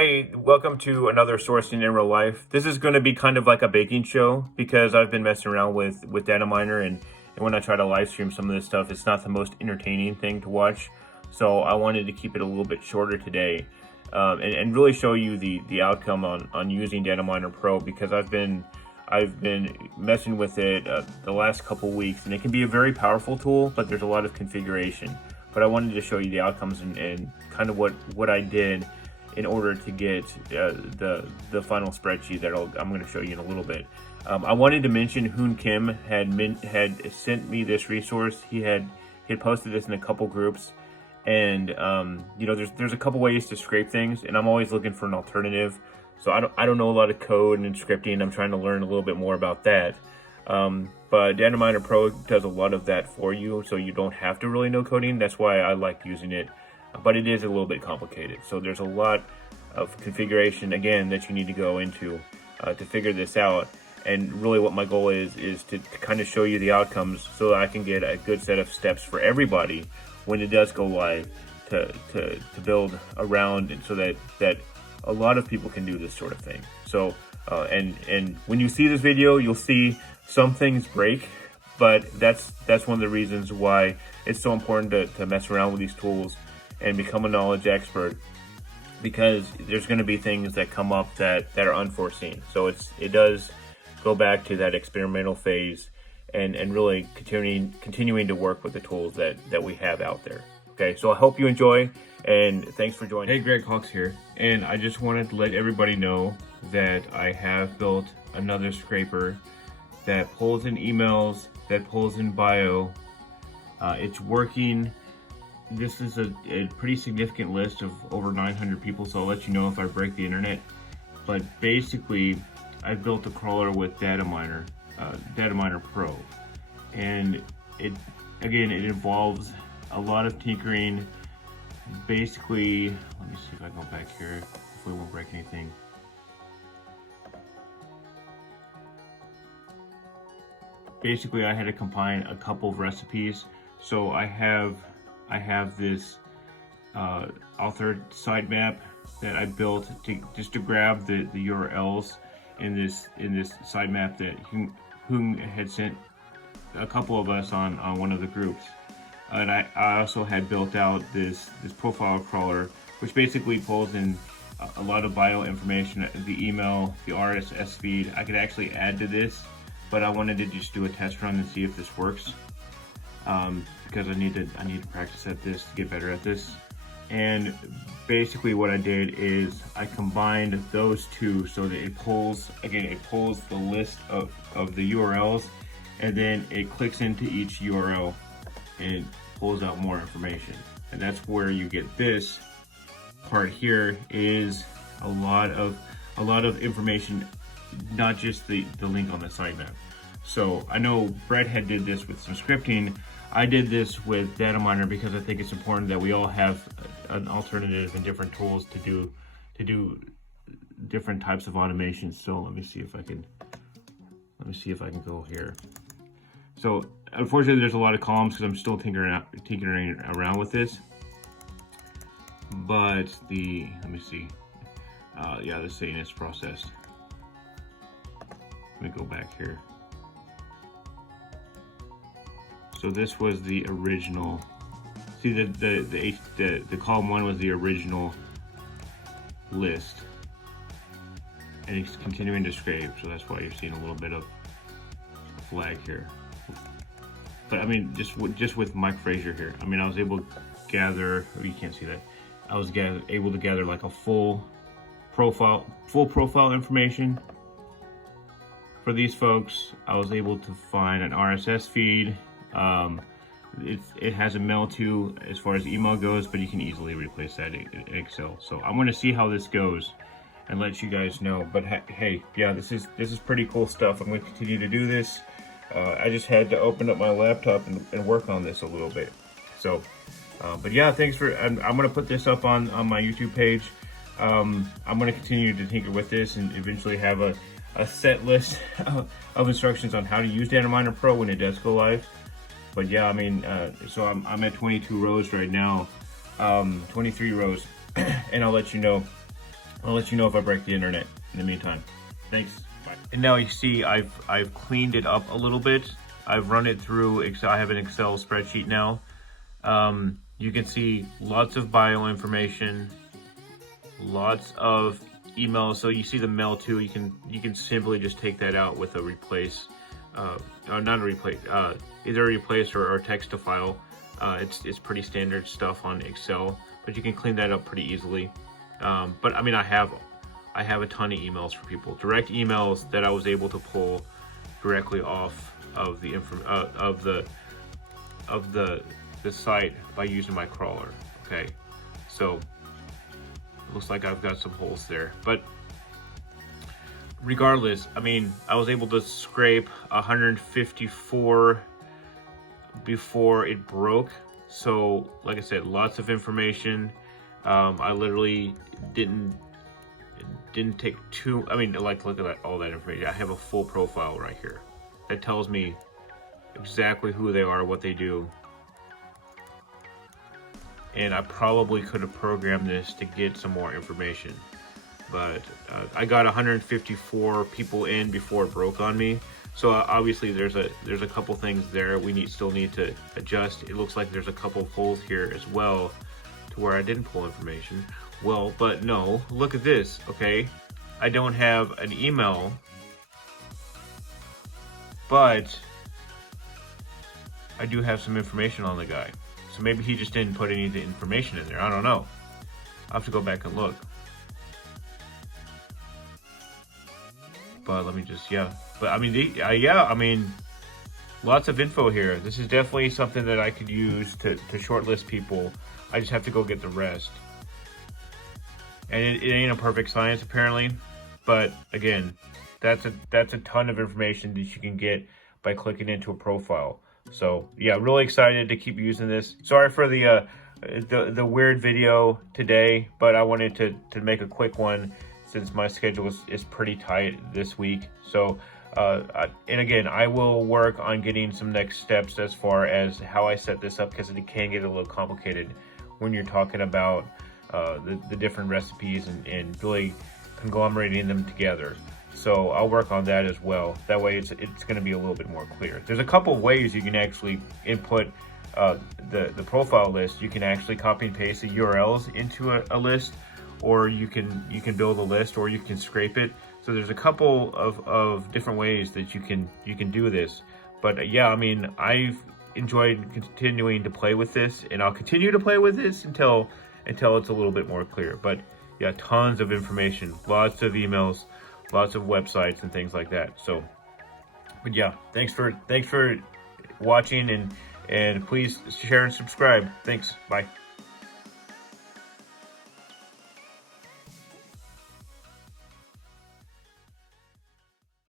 Hey, welcome to another Sourcing in Real Life. This is going to be kind of like a baking show because I've been messing around with Dataminer and when I try to live stream some of this stuff, it's not the most entertaining thing to watch. So I wanted to keep it a little bit shorter today and really show you the outcome on using Dataminer Pro because I've been messing with it the last couple weeks, and it can be a very powerful tool, but there's a lot of configuration. But I wanted to show you the outcomes and kind of what I did in order to get the final spreadsheet that I'm going to show you in a little bit. I wanted to mention Hoon Kim had sent me this resource. He had posted this in a couple groups, and you know, there's a couple ways to scrape things, and I'm always looking for an alternative. So I don't know a lot of code and scripting. I'm trying to learn a little bit more about that. But Dataminer Pro does a lot of that for you, so you don't have to really know coding. That's why I like using it. But it is a little bit complicated. So there's a lot of configuration, again, that you need to go into to figure this out. And really what my goal is to kind of show you the outcomes so that I can get a good set of steps for everybody when it does go live to build around, and so that a lot of people can do this sort of thing. So, and when you see this video, you'll see some things break, but that's one of the reasons why it's so important to mess around with these tools and become a knowledge expert, because there's going to be things that come up that are unforeseen. So it does go back to that experimental phase and really continuing to work with the tools that we have out there. Okay, so I hope you enjoy, and thanks for joining. Hey, Greg Hawks here, and I just wanted to let everybody know that I have built another scraper that pulls in emails, that pulls in bio. It's working. This is a pretty significant list of over 900 people, so I'll let you know if I break the internet. But basically, I've built a crawler with Dataminer, Dataminer Pro, and it involves a lot of tinkering. Basically, let me see if I go back here, if we won't break anything. Basically, I had to combine a couple of recipes. So I have this authored sitemap that I built just to grab the URLs in this sitemap that Hoon had sent a couple of us on one of the groups. And I also had built out this profile crawler, which basically pulls in a lot of bio information, the email, the RSS feed. I could actually add to this, but I wanted to just do a test run and see if this works. Because I need to practice at this to get better at this. And basically what I did is I combined those two so that it pulls the list of the URLs, and then it clicks into each URL and it pulls out more information. And that's where you get this part here, is a lot of information, not just the link on the sitemap. So I know Brett had did this with some scripting. I did this with Dataminer because I think it's important that we all have an alternative and different tools to do different types of automation. So let me see if I can go here. So unfortunately, there's a lot of columns because I'm still tinkering around with this. But let me see. Yeah, the saying is processed. Let me go back here. So this was the original. See, the column 1 was the original list, and it's continuing to scrape. So that's why you're seeing a little bit of a flag here. But I mean, just with Mike Frazier here, I mean, I was able to gather. Oh, you can't see that. I was able to gather like a full profile information for these folks. I was able to find an RSS feed. It has a mail to as far as email goes, but you can easily replace that in Excel. So I'm going to see how this goes and let you guys know. But hey, yeah, this is pretty cool stuff. I'm going to continue to do this. I just had to open up my laptop and work on this a little bit. So, but yeah, thanks for. I'm going to put this up on my YouTube page. I'm going to continue to tinker with this and eventually have a set list of instructions on how to use Dataminer Pro when it does go live. But yeah, I mean, so I'm at 22 rows right now, 23 rows, and I'll let you know I'll let you know if I break the internet in the meantime. Thanks. Bye. And now you see I've cleaned it up a little bit. I've run it through Excel. I have an Excel spreadsheet now. You can see lots of bio information, lots of emails. So you see the mail too. You can simply just take that out with a replace, or not a replace, either a replace or text to file. It's pretty standard stuff on Excel, but you can clean that up pretty easily. But I mean, I have a ton of emails for people, direct emails that I was able to pull directly off of the site by using my crawler. Okay, so it looks like I've got some holes there, but regardless, I mean, I was able to scrape 154 before it broke. So like I said, lots of information. I literally didn't take too, I mean, like, look at that, all that information. I have a full profile right here that tells me exactly who they are, what they do. And I probably could have programmed this to get some more information, but I got 154 people in before it broke on me. So obviously there's a couple things there we still need to adjust. It looks like there's a couple of holes here as well to where I didn't pull information. Well, but no, look at this, okay? I don't have an email, but I do have some information on the guy. So maybe he just didn't put any of the information in there. I don't know. I'll have to go back and look. But let me just, yeah. But I mean, yeah, I mean, lots of info here. This is definitely something that I could use to shortlist people. I just have to go get the rest. And it ain't a perfect science apparently, but again, that's a ton of information that you can get by clicking into a profile. So yeah, really excited to keep using this. Sorry for the weird video today, but I wanted to make a quick one since my schedule is pretty tight this week. So and again, I will work on getting some next steps as far as how I set this up, because it can get a little complicated when you're talking about the different recipes and really conglomerating them together. So I'll work on that as well. That way it's going to be a little bit more clear. There's a couple of ways you can actually input the profile list. You can actually copy and paste the URLs into a list, or you can build a list, or you can scrape it. So there's a couple of different ways that you can do this. But yeah, I mean, I've enjoyed continuing to play with this, and I'll continue to play with this until it's a little bit more clear. But yeah, tons of information, lots of emails, lots of websites and things like that. So, but yeah, thanks for watching, and please share and subscribe. Thanks. Bye.